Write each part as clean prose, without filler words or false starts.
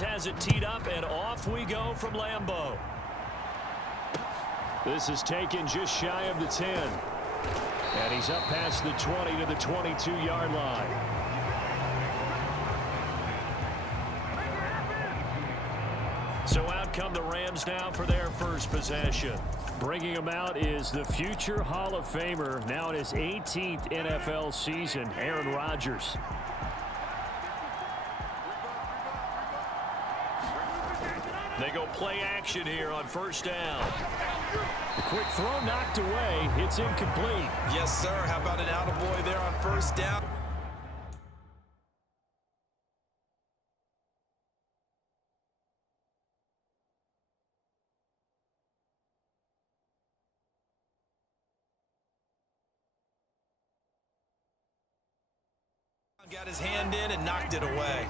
has it teed up, and off we go from Lambeau. This is taken just shy of the 10. And he's up past the 20 to the 22-yard line. So out come the Rams now for their first possession. Bringing him out is the future Hall of Famer, now in his 18th NFL season, Aaron Rodgers. They go play action here on first down. Quick throw knocked away. It's incomplete. Yes, sir. How about an attaboy there on first down? Got his hand in and knocked it away.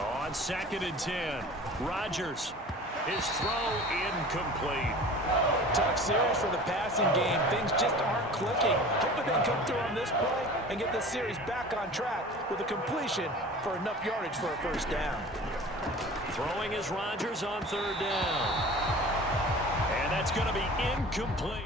On 2nd and 10, Rodgers. His throw incomplete. Tough series for the passing game. Things just aren't clicking. Hoping they can come through on this play and get this series back on track with a completion for enough yardage for a first down. Throwing is Rodgers on 3rd down. And that's going to be incomplete.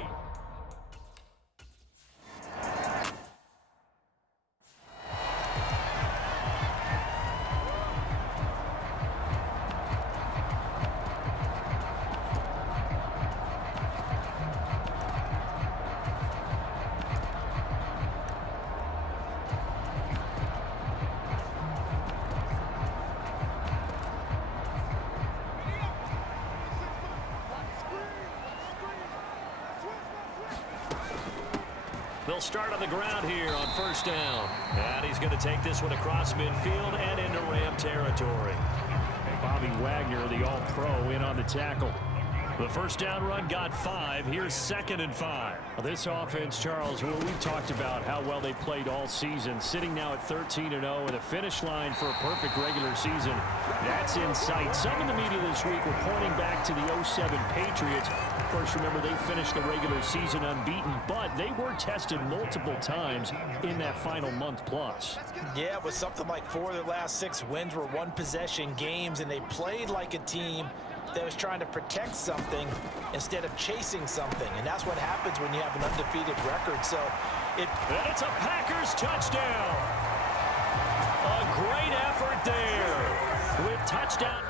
They'll start on the ground here on first down. And he's going to take this one across midfield and into Ram territory. Bobby Wagner, the all-pro, in on the tackle. The first down run got 5. Here's 2nd and 5. Well, this offense, Charles, well, we've talked about how well they played all season, sitting now at 13-0 with a finish line for a perfect regular season. That's in sight. Some in the media this week were pointing back to the 07 Patriots. Of course, remember, they finished the regular season unbeaten, but they were tested multiple times in that final month plus. Yeah, it was something like 4 of their last 6 wins were one-possession games, and they played like a team that was trying to protect something instead of chasing something. And that's what happens when you have an undefeated record. So and it's a Packers touchdown. A great effort there with touchdown.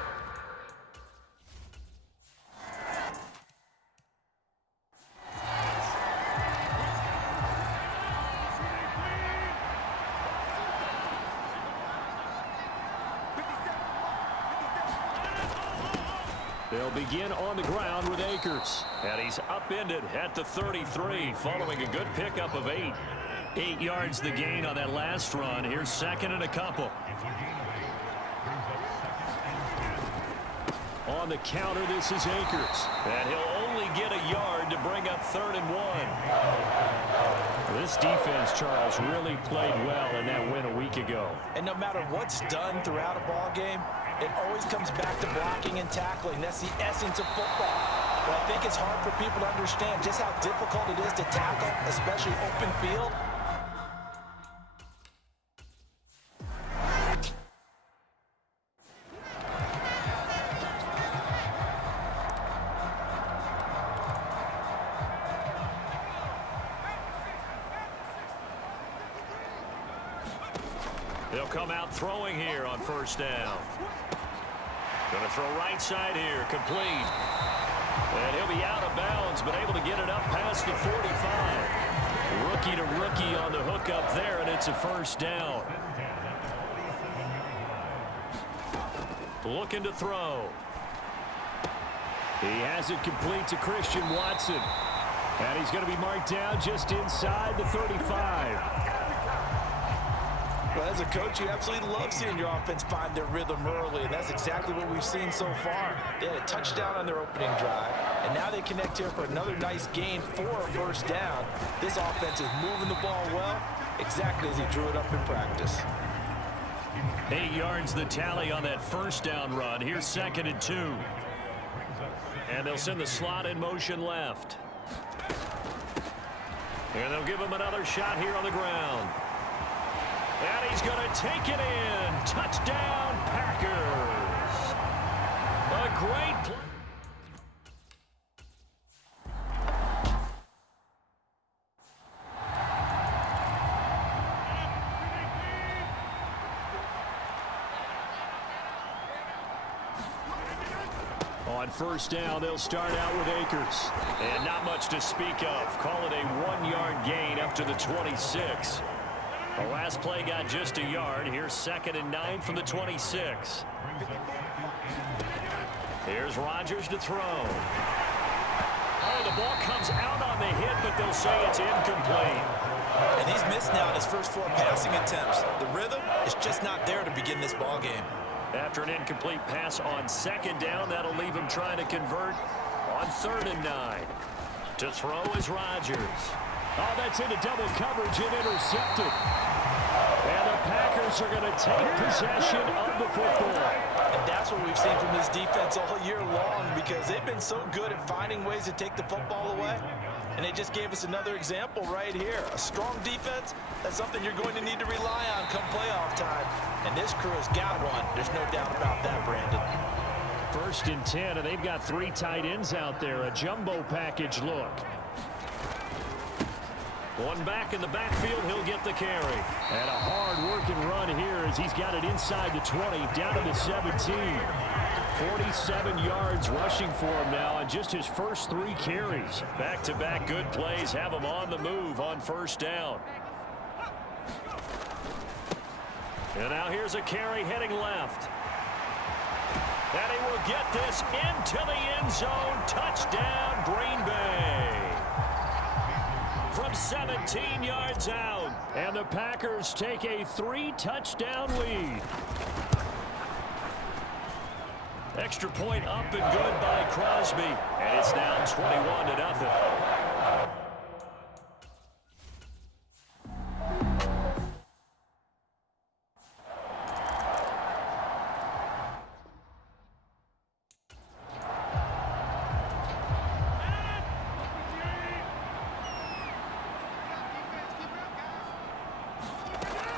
They'll begin on the ground with Akers. And he's upended at the 33 following a good pickup of 8. 8 yards the gain on that last run. Here's 2nd and a couple. On the counter, this is Akers. And he'll only get a yard to bring up 3rd and 1. This defense, Charles, really played well in that win a week ago. And no matter what's done throughout a ball game, it always comes back to blocking and tackling. That's the essence of football. But I think it's hard for people to understand just how difficult it is to tackle, especially open field. They'll come out throwing here on first down. Going to throw right side here, complete. And he'll be out of bounds, but able to get it up past the 45. Rookie to rookie on the hook up there, and it's a first down. Looking to throw. He has it complete to Christian Watson. And he's going to be marked down just inside the 35. Well, as a coach, you absolutely love seeing your offense find their rhythm early, and that's exactly what we've seen so far. They had a touchdown on their opening drive, and now they connect here for another nice gain for a first down. This offense is moving the ball well, exactly as he drew it up in practice. 8 yards the tally on that first down run. Here's 2nd and 2. And they'll send the slot in motion left. And they'll give him another shot here on the ground. And he's going to take it in. Touchdown, Packers. A great play. On first down, they'll start out with Akers. And not much to speak of. Call it a 1-yard gain up to the 26. The last play got just a yard. Here's 2nd and 9 from the 26. Here's Rodgers to throw. Oh, the ball comes out on the hit, but they'll say it's incomplete. And he's missed now his first 4 passing attempts. The rhythm is just not there to begin this ball game. After an incomplete pass on 2nd down, that'll leave him trying to convert on 3rd and 9. To throw is Rodgers. Oh, that's into double coverage and intercepted. And the Packers are going to take possession of the football. And that's what we've seen from this defense all year long, because they've been so good at finding ways to take the football away. And they just gave us another example right here. A strong defense, that's something you're going to need to rely on come playoff time. And this crew has got one. There's no doubt about that, Brandon. 1st and 10, and they've got 3 tight ends out there. A jumbo package look. One back in the backfield, he'll get the carry. And a hard-working run here as he's got it inside the 20, down to the 17. 47 yards rushing for him now on just his first 3 carries. Back-to-back good plays have him on the move on 1st down. And now here's a carry heading left. And he will get this into the end zone. Touchdown, Green Bay. From 17 yards out. And the Packers take a 3-touchdown lead. Extra point up and good by Crosby. And it's now 21-0.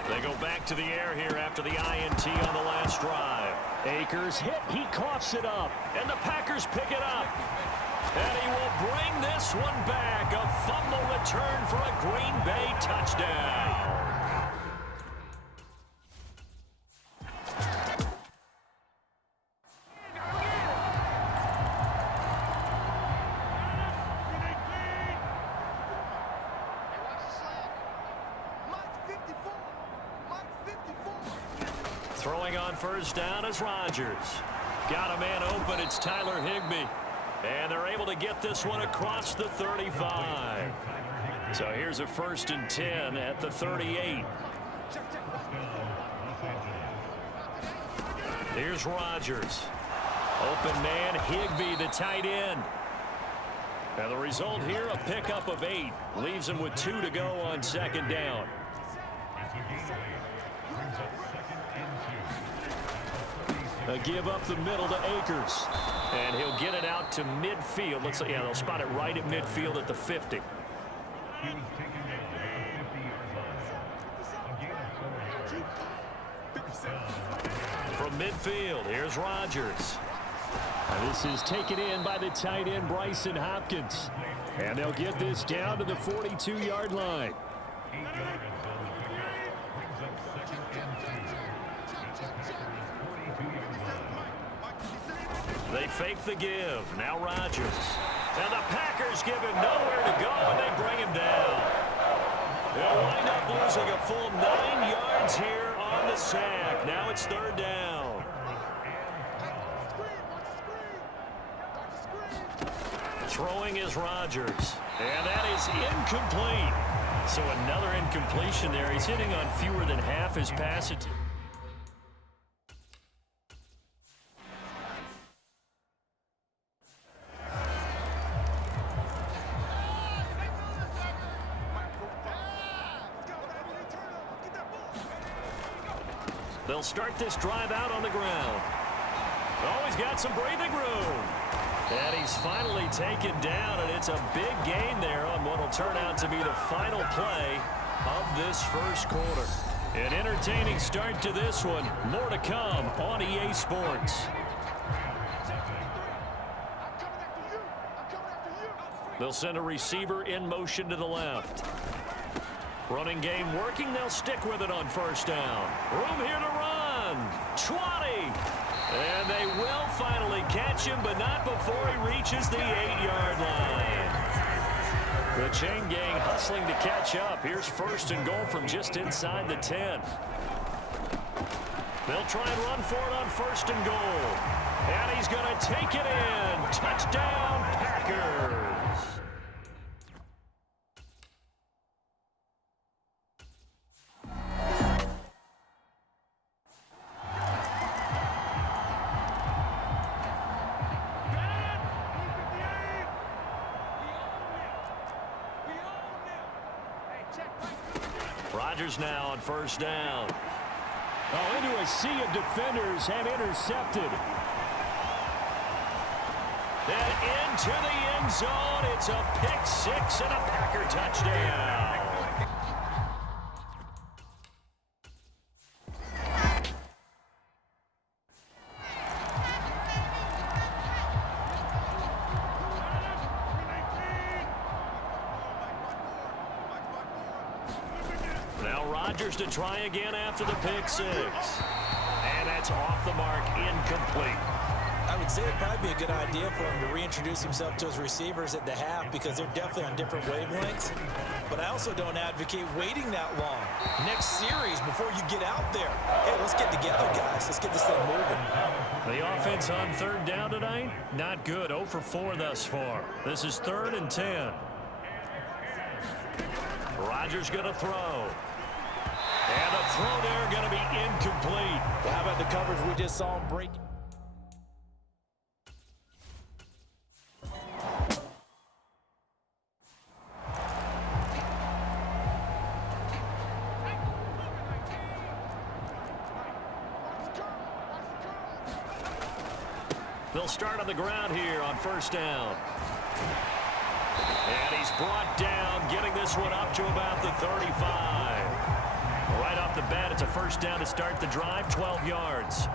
They go back to the air here after the INT on the last drive. Akers hit, he coughs it up, and the Packers pick it up. And he will bring this one back. A fumble return for a Green Bay touchdown. Throwing on first down is Rodgers. Got a man open. It's Tyler Higbee. And they're able to get this one across the 35. So here's a 1st and 10 at the 38. Here's Rodgers. Open man, Higbee, the tight end. And the result here, a pickup of 8. Leaves him with 2 to go on 2nd down. A give up the middle to Akers. And he'll get it out to midfield. Looks like, yeah, they'll spot it right at midfield at the 50. From midfield, here's Rodgers. And this is taken in by the tight end, Bryson Hopkins. And they'll get this down to the 42-yard line. They fake the give. Now Rodgers. And the Packers give him nowhere to go, and they bring him down. They'll wind up losing a full 9 yards here on the sack. Now it's 3rd down. Throwing is Rodgers. And that is incomplete. So another incompletion there. He's hitting on fewer than half his passes. They'll start this drive out on the ground. Oh, he's got some breathing room. And he's finally taken down, and it's a big gain there on what will turn out to be the final play of this first quarter. An entertaining start to this one. More to come on EA Sports. They'll send a receiver in motion to the left. Running game working. They'll stick with it on first down. Room here to run. 20. And they will finally catch him, but not before he reaches the 8-yard line. The chain gang hustling to catch up. Here's first and goal from just inside the 10. They'll try and run for it on first and goal. And he's going to take it in. Touchdown, Packers. Rodgers now on first down. Oh, into a sea of defenders and intercepted. And into the end zone. It's a pick six and a Packer touchdown. Rodgers to try again after the pick six. And that's off the mark, incomplete. I would say it'd probably be a good idea for him to reintroduce himself to his receivers at the half because they're definitely on different wavelengths. But I also don't advocate waiting that long. Next series before you get out there. Hey, let's get together, guys. Let's get this thing moving. The offense on third down tonight, not good. 0 for 4 thus far. This is 3rd and 10. Rodgers going to throw. And the throw there going to be incomplete. Well, how about the coverage we just saw him break? They'll start on the ground here on first down. And he's brought down, getting this one up to about the 35. Right off the bat, it's a first down to start the drive, 12 yards.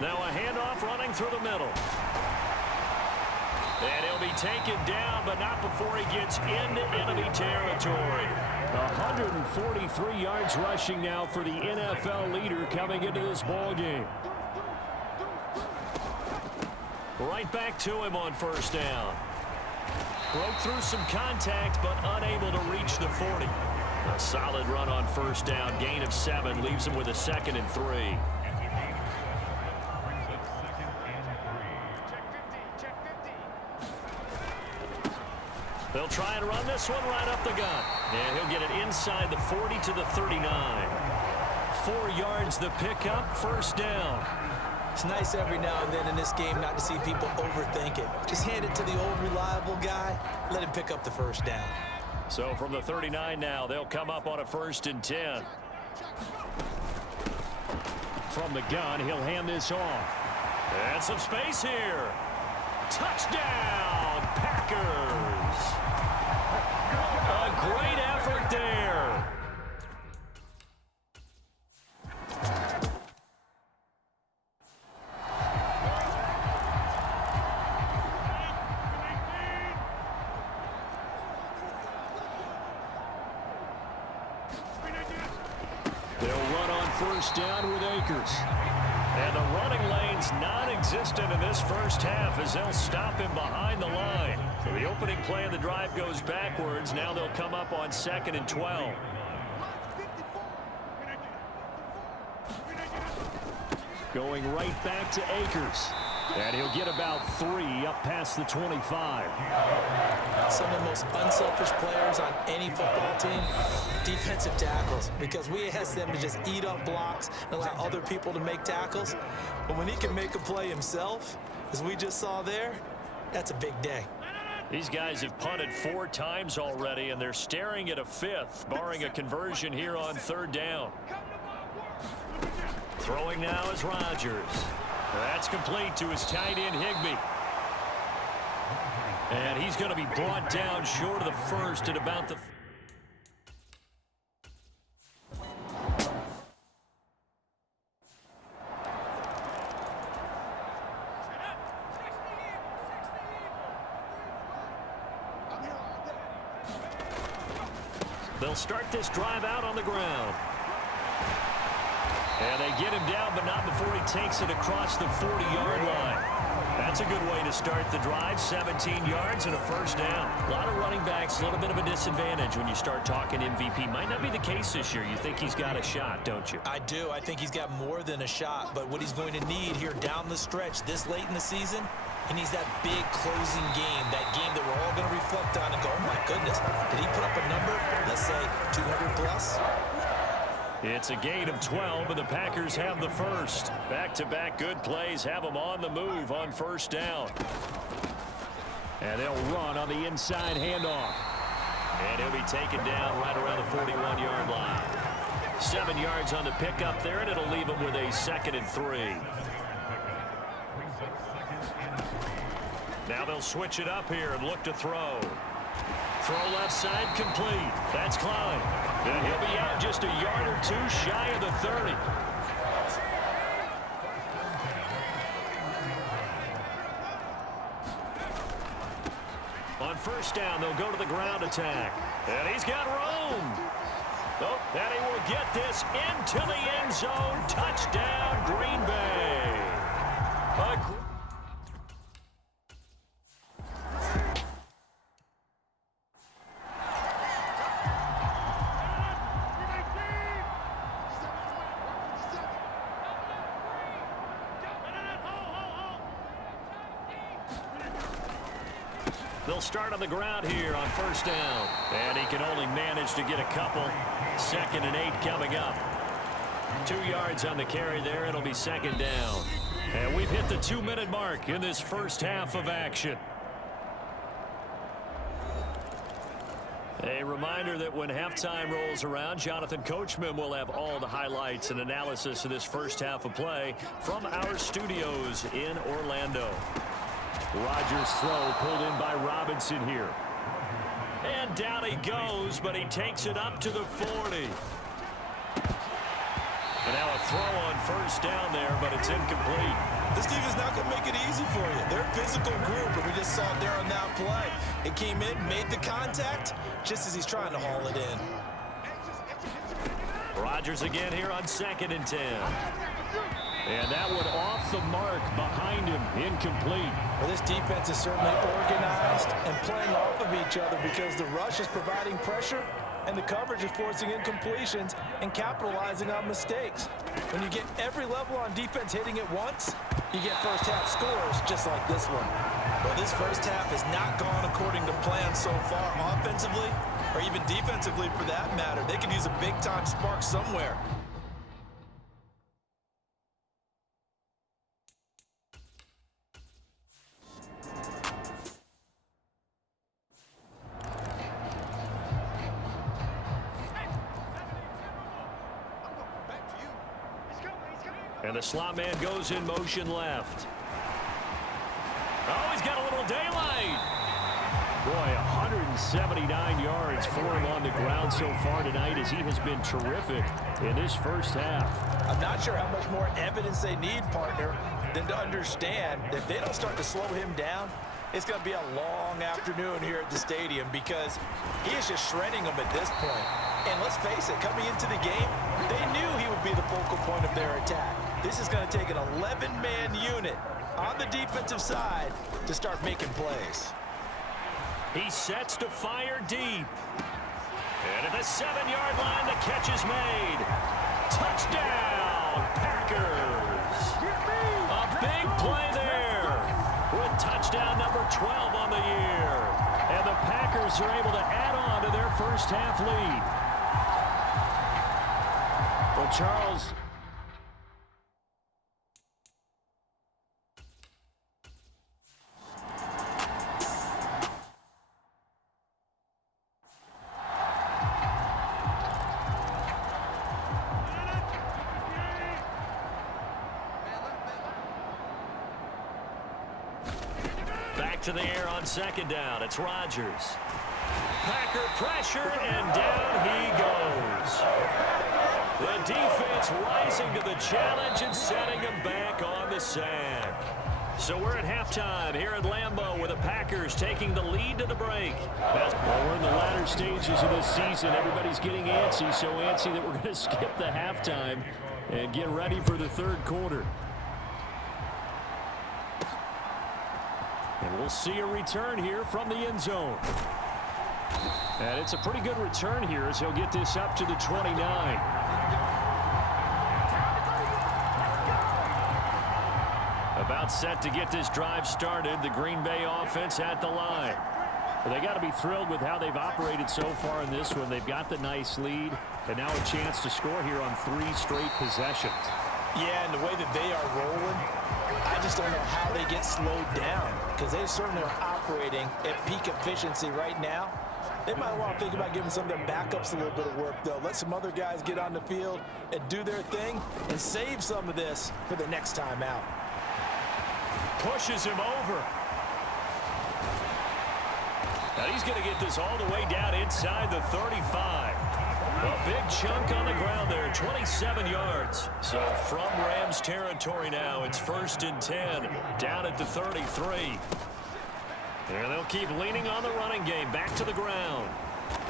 Now a handoff running through the middle. And he'll be taken down, but not before he gets into enemy territory. 143 yards rushing now for the NFL leader coming into this ball game. Right back to him on first down. Broke through some contact, but unable to reach the 40. A solid run on first down. Gain of 7 leaves him with a 2nd and 3. They'll try and run this one right up the gut. And he'll get it inside the 40 to the 39. 4 yards the pickup, first down. It's nice every now and then in this game not to see people overthink it. Just hand it to the old reliable guy. Let him pick up the first down. So from the 39 now, they'll come up on a 1st and 10. From the gun, he'll hand this off. And some space here. Touchdown, Packers. A great effort there. They'll run on first down with Akers. And the running lane's non-existent in this first half as they'll stop him behind the line. So the opening play of the drive goes backwards. Now they'll come up on 2nd and 12. Going right back to Akers. And he'll get about 3 up past the 25. Some of the most unselfish players on any football team, defensive tackles, because we ask them to just eat up blocks and allow other people to make tackles. But when he can make a play himself, as we just saw there, that's a big day. These guys have punted 4 times already, and they're staring at a 5th, barring a conversion here on 3rd down. Throwing now is Rodgers. That's complete to his tight end, Higbee. And he's going to be brought down short of the first at about the... They'll start this drive out on the ground. And they get him down, but not before he takes it across the 40-yard line. That's a good way to start the drive. 17 yards and a first down. A lot of running backs, a little bit of a disadvantage when you start talking MVP. Might not be the case this year. You think he's got a shot, don't you? I do. I think he's got more than a shot. But what he's going to need here down the stretch this late in the season, he needs that big closing game, that game that we're all going to reflect on and go, oh, my goodness, did he put up a number, let's say, 200 plus? It's a gain of 12, and the Packers have the first. Back-to-back good plays have them on the move on first down. And they'll run on the inside handoff. And he'll be taken down right around the 41-yard line. 7 yards on the pickup there, and it'll leave him with a 2nd and 3. Now they'll switch it up here and look to throw. Throw left side complete. That's Klein. And he'll be out just a yard or two shy of the 30. On first down, they'll go to the ground attack. And he's got room. Oh, and he will get this into the end zone. Touchdown, Green Bay. They'll start on the ground here on first down. And he can only manage to get a couple. 2nd and 8 coming up. 2 yards on the carry there. It'll be 2nd down. And we've hit the 2-minute mark in this first half of action. A reminder that when halftime rolls around, Jonathan Coachman will have all the highlights and analysis of this first half of play from our studios in Orlando. Rodgers' throw pulled in by Robinson here. And down he goes, but he takes it up to the 40. And now a throw on first down there, but it's incomplete. This team is not going to make it easy for you. They're a physical group, and we just saw it there on that play. It came in, made the contact, just as he's trying to haul it in. Rodgers again here on 2nd and 10. And that one off the mark behind him, incomplete. Well, this defense is certainly organized and playing off of each other because the rush is providing pressure and the coverage is forcing incompletions and capitalizing on mistakes. When you get every level on defense hitting at once, you get first half scores just like this one. Well, this first half has not gone according to plan so far offensively or even defensively for that matter. They could use a big-time spark somewhere. And the slot man goes in motion left. Oh, he's got a little daylight. Boy, 179 yards for him on the ground so far tonight as he has been terrific in this first half. I'm not sure how much more evidence they need, partner, than to understand that if they don't start to slow him down, it's going to be a long afternoon here at the stadium because he is just shredding them at this point. And let's face it, coming into the game, they knew he would be the focal point of their attack. This is going to take an 11-man unit on the defensive side to start making plays. He sets to fire deep. And at the 7-yard line, the catch is made. Touchdown, Packers. A big play there with touchdown number 12 on the year. And the Packers are able to add on to their first half lead. Well, Charles. Back back to the air on second down. It's Rodgers. Packer pressure, and down he goes. The defense rising to the challenge and setting him back on the sack. So we're at halftime here at Lambeau with the Packers taking the lead to the break. Well, we're in the latter stages of this season. Everybody's getting antsy, so antsy that we're going to skip the halftime and get ready for the third quarter. And we'll see a return here from the end zone. And it's a pretty good return here as he'll get this up to the 29. About set to get this drive started. The Green Bay offense at the line. Well, they got to be thrilled with how they've operated so far in this one. They've got the nice lead, and now a chance to score here on 3 straight possessions. Yeah, and the way that they are rolling, I just don't know how they get slowed down, because they certainly are operating at peak efficiency right now. They might want to think about giving some of their backups a little bit of work, though. Let some other guys get on the field and do their thing and save some of this for the next time out. Pushes him over. Now he's going to get this all the way down inside the 35. A big chunk on the ground there, 27 yards. So from Rams territory now, it's 1st and 10, down at the 33. And they'll keep leaning on the running game, back to the ground.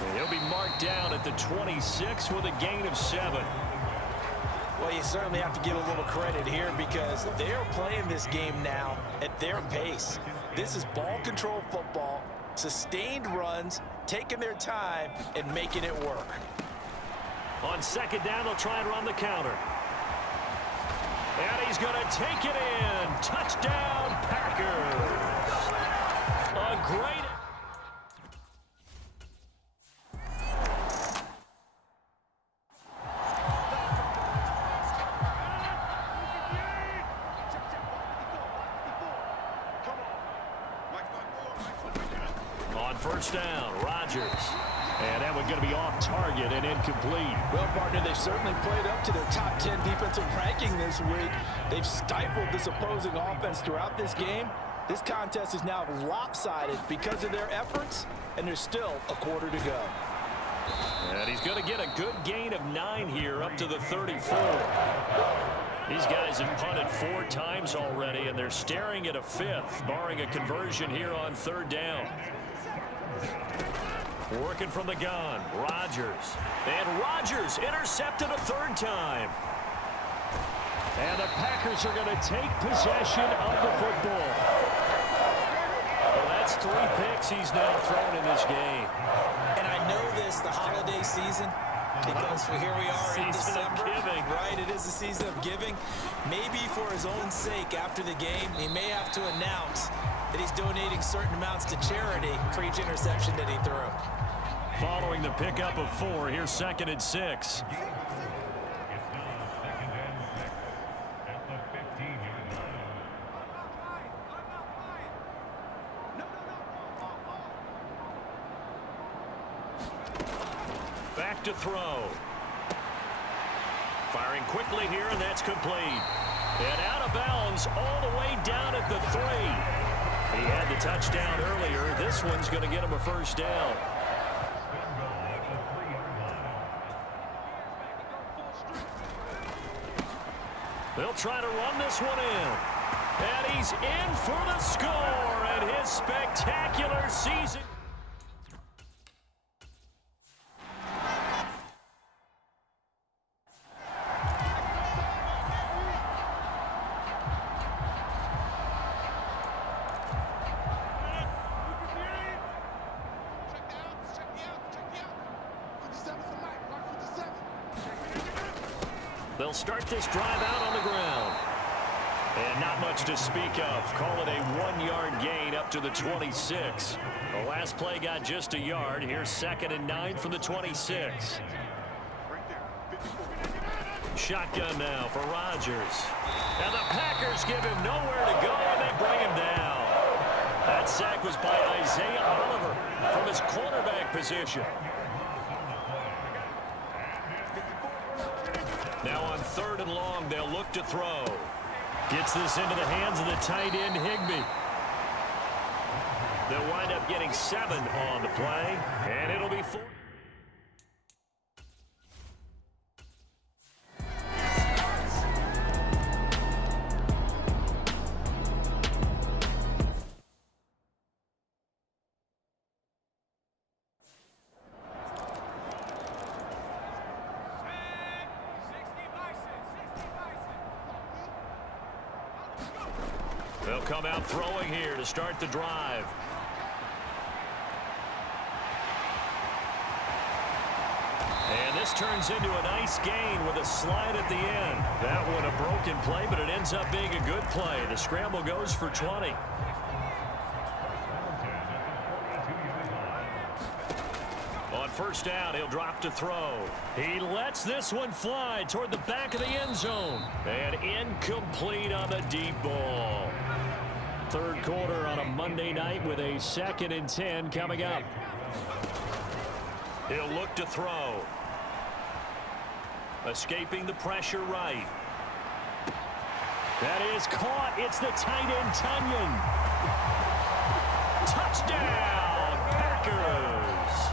And he'll be marked down at the 26 with a gain of 7. Well, you certainly have to give a little credit here because they're playing this game now at their pace. This is ball control football, sustained runs, taking their time, and making it work. On second down, they'll try and run the counter. And he's going to take it in. Touchdown, Packers. A great... On first down, Rodgers. And that one's going to be off target and incomplete. Well, partner, they've certainly played up to their top 10 defensive ranking this week. They've stifled this opposing offense throughout this game. This contest is now lopsided because of their efforts, and there's still a quarter to go. And he's going to get a good gain of 9 here up to the 34. These guys have punted 4 times already, and they're staring at a 5th, barring a conversion here on 3rd down. Working from the gun, Rodgers. And Rodgers intercepted a 3rd time. And the Packers are going to take possession of the football. Well, that's 3 picks he's now thrown in this game. And I know this, the holiday season, because here we are in December. Giving. Right, it is the season of giving. Maybe for his own sake after the game, he may have to announce that he's donating certain amounts to charity for each interception that he threw. Following the pickup of 4, here's 2nd and 6. Back to throw. Firing quickly here, and that's complete. And out of bounds all the way down at the 3. He had the touchdown earlier. This one's going to get him a 1st down. They'll try to run this one in. And he's in for the score and his spectacular season. They'll start this drive out on the ground. And not much to speak of. Call it a 1-yard gain up to the 26. The last play got just a yard. Here's 2nd and 9 from the 26. Shotgun now for Rodgers. And the Packers give him nowhere to go, and they bring him down. That sack was by Isaiah Oliver from his cornerback position. Now on 3rd and long, they'll look to throw. Gets this into the hands of the tight end, Higbee. They'll wind up getting 7 on the play, and it'll be 4. They'll come out throwing here to start the drive. And this turns into a nice gain with a slide at the end. That one a broken play, but it ends up being a good play. The scramble goes for 20. On first down, he'll drop to throw. He lets this one fly toward the back of the end zone. And incomplete on the deep ball. Third quarter on a Monday night with a 2nd and 10 coming up. He'll look to throw. Escaping the pressure right. That is caught. It's the tight end, Tunyon. Touchdown, Packers.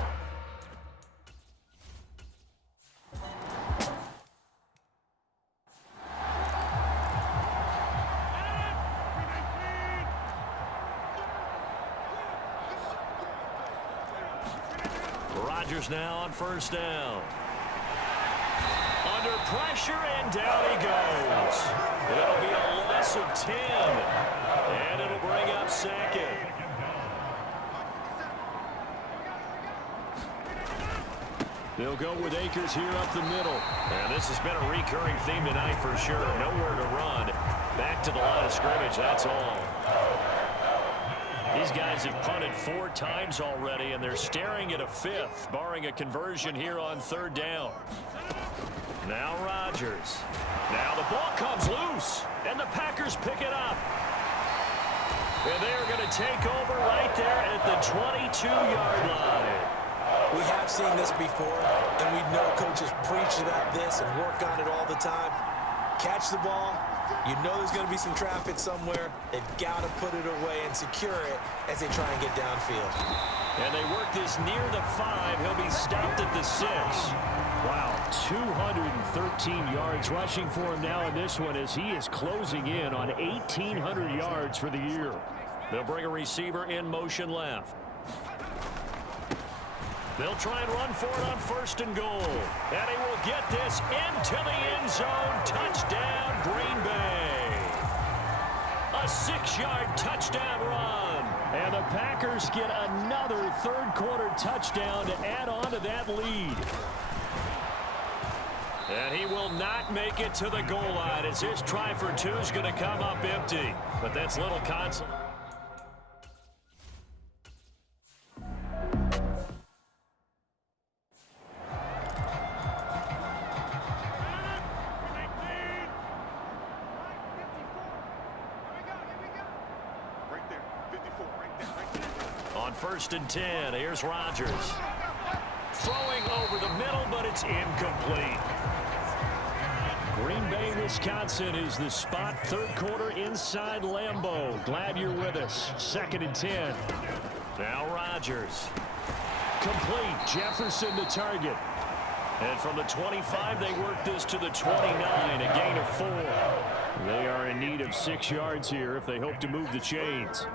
Rodgers now on first down. Under pressure, and down he goes. It'll be a loss of 10, and it'll bring up 2nd. They'll go with Akers here up the middle. And this has been a recurring theme tonight for sure. Nowhere to run. Back to the line of scrimmage, that's all. These guys have punted 4 times already, and they're staring at a 5th, barring a conversion here on 3rd down. Now Rodgers. Now the ball comes loose, and the Packers pick it up. And they're going to take over right there at the 22-yard line. We have seen this before, and we know coaches preach about this and work on it all the time. Catch the ball. You know there's going to be some traffic somewhere. They've got to put it away and secure it as they try and get downfield. And they work this near the 5. He'll be stopped at the 6. Wow, 213 yards rushing for him now in this one as he is closing in on 1,800 yards for the year. They'll bring a receiver in motion left. They'll try and run for it on 1st and goal. And he will get this into the end zone. Touchdown, Green Bay. A 6-yard touchdown run. And the Packers get another third-quarter touchdown to add on to that lead. And he will not make it to the goal line as his try for 2 is going to come up empty. But that's little consolation. On 1st and 10, here's Rodgers. Throwing over the middle, but it's incomplete. Green Bay, Wisconsin is the spot. Third quarter inside Lambeau. Glad you're with us. 2nd and 10. Now Rodgers. Complete. Jefferson the target. And from the 25, they work this to the 29, a gain of 4. They are in need of 6 yards here if they hope to move the chains.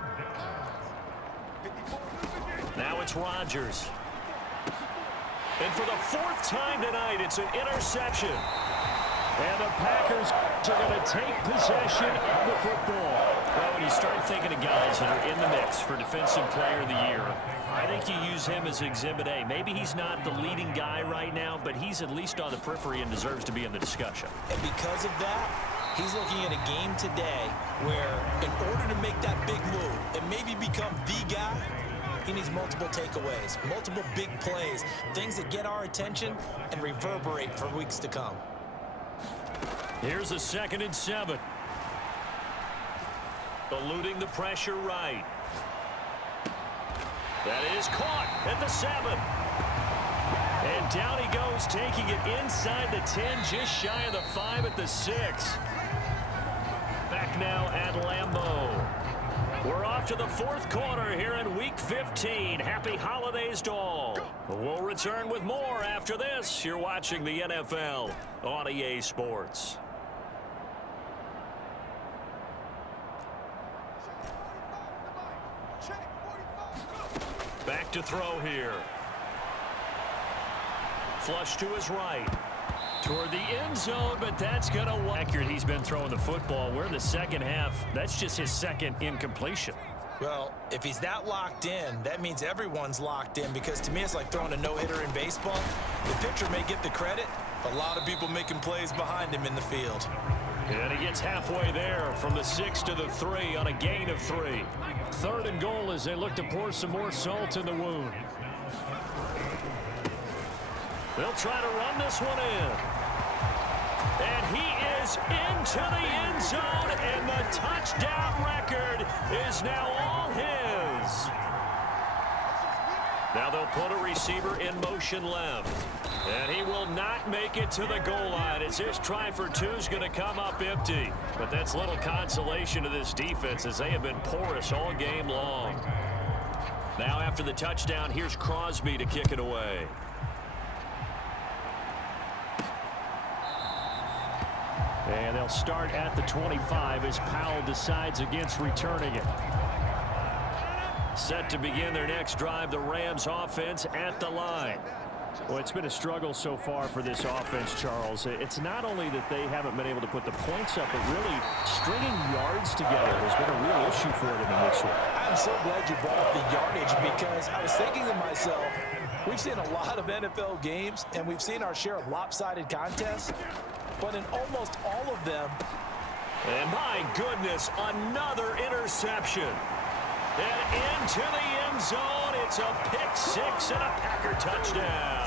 Now it's Rodgers. And for the 4th time tonight, it's an interception. And the Packers are going to take possession of the football. Well, when you start thinking of guys that are in the mix for Defensive Player of the Year, I think you use him as Exhibit A. Maybe he's not the leading guy right now, but he's at least on the periphery and deserves to be in the discussion. And because of that, he's looking at a game today where in order to make that big move and maybe become the guy, he needs multiple takeaways, multiple big plays, things that get our attention and reverberate for weeks to come. Here's a 2nd and 7. Eluding the pressure right. That is caught at the 7. And down he goes, taking it inside the 10, just shy of the 5 at the 6. Back now at Lambeau. We're off after the fourth quarter here in Week 15. Happy holidays to all. We'll return with more after this. You're watching the NFL on EA Sports. Back to throw here. Flush to his right. Toward the end zone, but that's going to work. Accurate, he's been throwing the football. We're in the second half. That's just his second incompletion. Well, if he's that locked in, that means everyone's locked in, because to me it's like throwing a no-hitter in baseball. The pitcher may get the credit. A lot of people making plays behind him in the field. And he gets halfway there from the 6 to the 3 on a gain of 3. 3rd and goal as they look to pour some more salt in the wound. They'll try to run this one in. And he is into the end zone, and the touchdown record is now all his. Now they'll put a receiver in motion left. And he will not make it to the goal line as his try for 2 is going to come up empty. But that's little consolation to this defense as they have been porous all game long. Now after the touchdown, here's Crosby to kick it away. And they'll start at the 25 as Powell decides against returning it. Set to begin their next drive, the Rams offense at the line. Well, it's been a struggle so far for this offense, Charles. It's not only that they haven't been able to put the points up, but really stringing yards together has been a real issue for them in this one. I'm so glad you brought up the yardage, because I was thinking to myself, we've seen a lot of NFL games, and we've seen our share of lopsided contests, but in almost all of them. And my goodness, another interception. And into the end zone, it's a pick-6 and a Packer touchdown.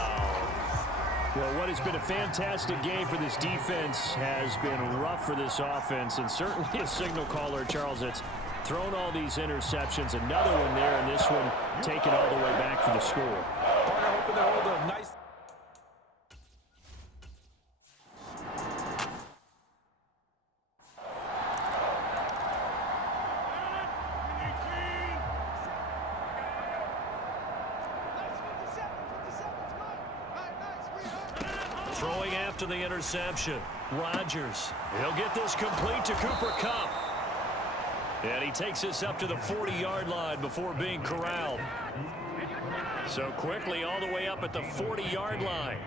Well, what has been a fantastic game for this defense has been rough for this offense, and certainly a signal caller, Charles, that's thrown all these interceptions. Another one there, and this one taken all the way back for the score. Partner hoping to hold a nice. Throwing after the interception, Rodgers. He'll get this complete to Cooper Kupp. And he takes this up to the 40-yard line before being corralled. So quickly all the way up at the 40-yard line.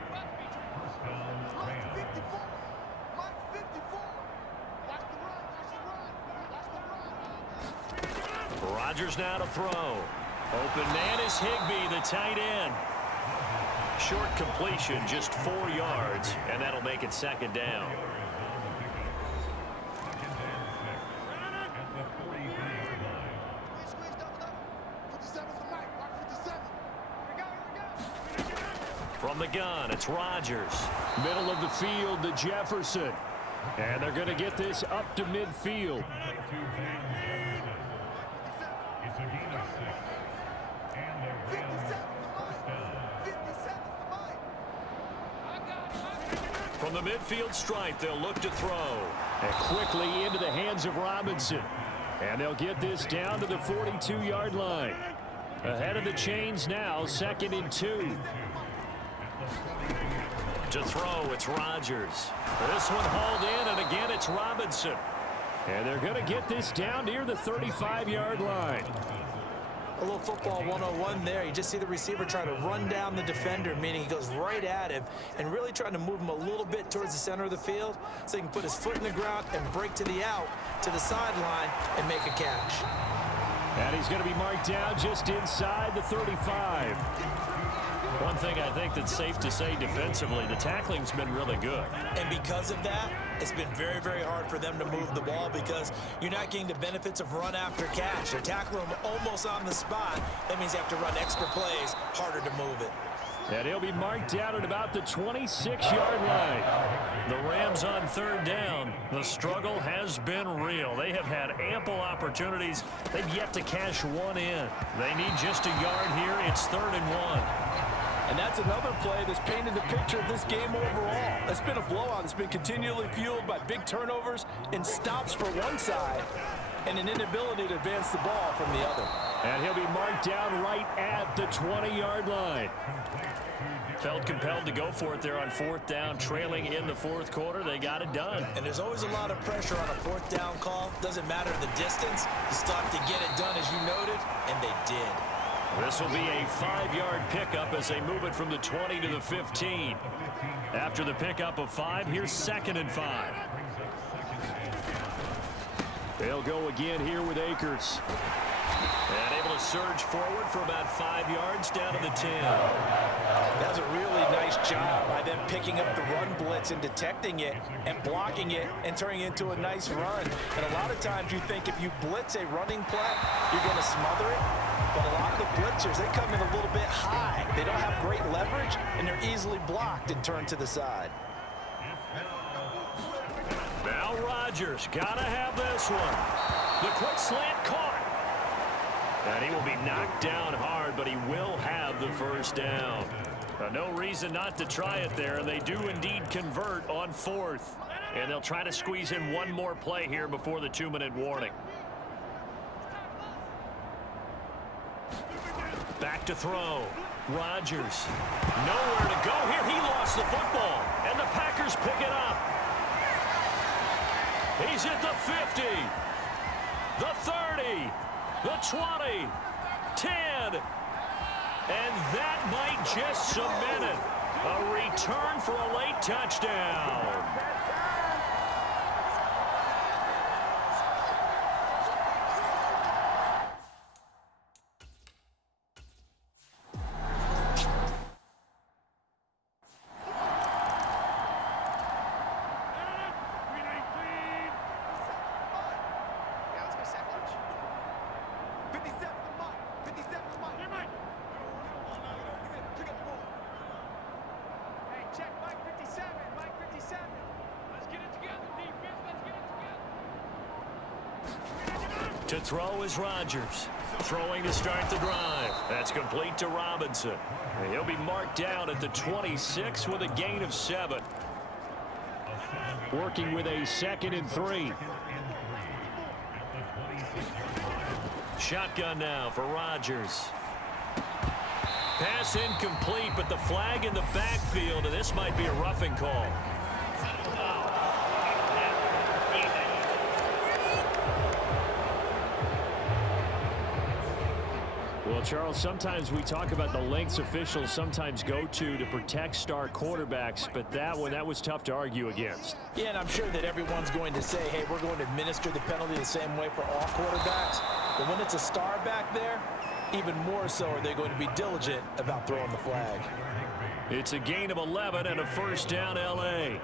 Rodgers now to throw. Open man is Higbee, the tight end. Short completion, just 4 yards, and that'll make it second down. From the gun, it's Rodgers. Middle of the field to Jefferson. And they're going to get this up to midfield. From the midfield stripe, they'll look to throw. And quickly into the hands of Robinson. And they'll get this down to the 42-yard line. Ahead of the chains now, 2nd and 2. To throw, it's Rodgers. This one hauled in, and again it's Robinson. And they're going to get this down near the 35-yard line. A little football 101 there. You just see the receiver try to run down the defender, meaning he goes right at him and really trying to move him a little bit towards the center of the field so he can put his foot in the ground and break to the out, to the sideline, and make a catch. And he's going to be marked down just inside the 35. One thing I think that's safe to say defensively, the tackling's been really good. And because of that, it's been very, very hard for them to move the ball because you're not getting the benefits of run after catch. They're tackling them almost on the spot. That means you have to run extra plays, harder to move it. And he'll be marked down at about the 26-yard line. The Rams on 3rd down. The struggle has been real. They have had ample opportunities. They've yet to cash one in. They need just a yard here. It's 3rd and 1. And that's another play that's painted the picture of this game overall. It's been a blowout. It's been continually fueled by big turnovers and stops for one side and an inability to advance the ball from the other. And he'll be marked down right at the 20-yard line. Felt compelled to go for it there on 4th down, trailing in the 4th quarter. They got it done. And there's always a lot of pressure on a 4th down call. Doesn't matter the distance. You still have to get it done, as you noted, and they did. This will be a 5-yard pickup as they move it from the 20 to the 15. After the pickup of 5, here's 2nd and 5. They'll go again here with Akers. And able to surge forward for about 5 yards down to the 10. That was a really nice job by them picking up the run blitz and detecting it and blocking it and turning it into a nice run. And a lot of times you think if you blitz a running play, you're going to smother it. But a lot of the blitzers, they come in a little bit high. They don't have great leverage, and they're easily blocked and turned to the side. Now Rodgers, gotta have this one. The quick slant caught. And he will be knocked down hard, but he will have the 1st down. No reason not to try it there, and they do indeed convert on 4th. And they'll try to squeeze in one more play here before the 2-minute warning. Back to throw. Rodgers. Nowhere to go here. He lost the football, and the Packers pick it up. He's at the 50, the 30, the 20, 10, and that might just cement it. A return for a late touchdown. To throw is Rodgers. Throwing to start the drive. That's complete to Robinson. And he'll be marked down at the 26 with a gain of 7. Working with a 2nd and 3. Shotgun now for Rodgers. Pass incomplete, but the flag in the backfield, and this might be a roughing call. Well, Charles, sometimes we talk about the lengths officials sometimes go to protect star quarterbacks, but that one, that was tough to argue against. Yeah, and I'm sure that everyone's going to say, hey, we're going to administer the penalty the same way for all quarterbacks. But when it's a star back there, even more so are they going to be diligent about throwing the flag. It's a gain of 11 and a 1st down, L.A.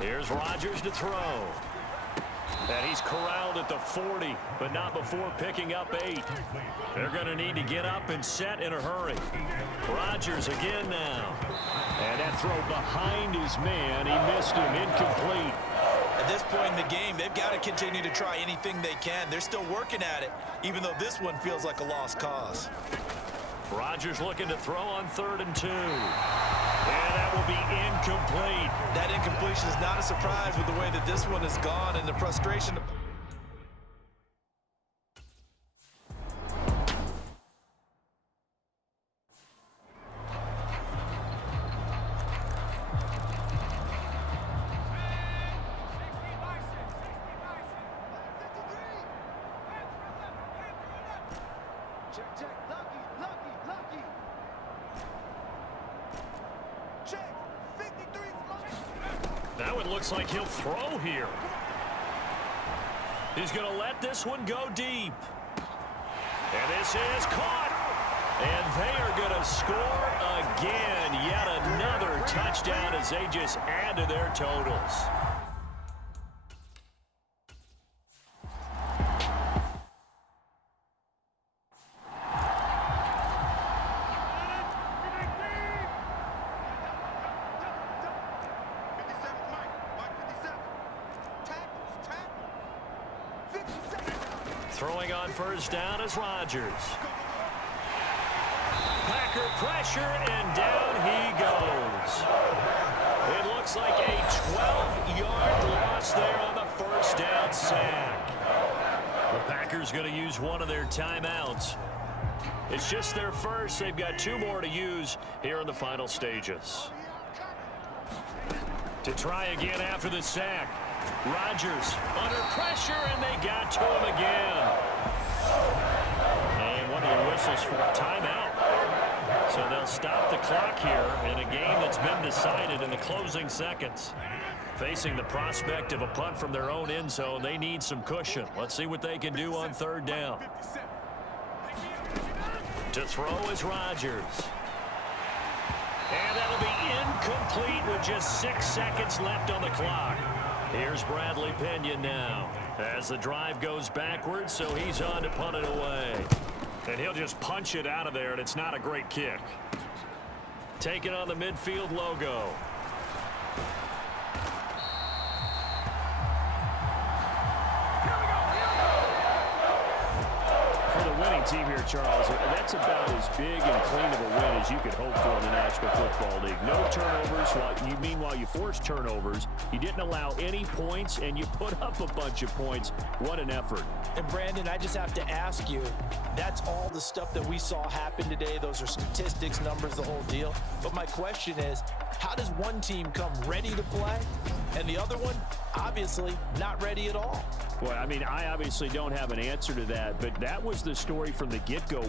Here's Rodgers to throw. And he's corralled at the 40, but not before picking up 8. They're going to need to get up and set in a hurry. Rodgers again now. And that throw behind his man. He missed him, incomplete. At this point in the game, they've got to continue to try anything they can. They're still working at it, even though this one feels like a lost cause. Rodgers looking to throw on 3rd and 2. And that will be incomplete. That incompletion is not a surprise with the way that this one has gone and the frustration. Now it looks like he'll throw here. He's going to let this one go deep. And this is caught. And they are going to score again. Yet another touchdown as they just add to their totals. Throwing on 1st down is Rodgers. Packer pressure, and down he goes. It looks like a 12-yard loss there on the first down sack. The Packers going to use one of their timeouts. It's just their first. They've got 2 more to use here in the final stages. To try again after the sack. Rodgers under pressure, and they got to him again. And one of the whistles for a timeout. So they'll stop the clock here in a game that's been decided in the closing seconds. Facing the prospect of a punt from their own end zone, they need some cushion. Let's see what they can do on third down. To throw is Rodgers. And that'll be incomplete with just 6 seconds left on the clock. Here's Bradley Pinion now as the drive goes backwards, so he's on to punt it away. And he'll just punch it out of there, and it's not a great kick. Taking on the midfield logo. For the winning team here, Charles, that's about as big and clean of a win as you could hope for in the National Football League. No turnovers. Meanwhile, you forced turnovers. You didn't allow any points, and you put up a bunch of points. What an effort. And, Brandon, I just have to ask you, that's all the stuff that we saw happen today. Those are statistics, numbers, the whole deal. But my question is, how does one team come ready to play and the other one, obviously, not ready at all? Well, I mean, I obviously don't have an answer to that, but that was the story from the get-go.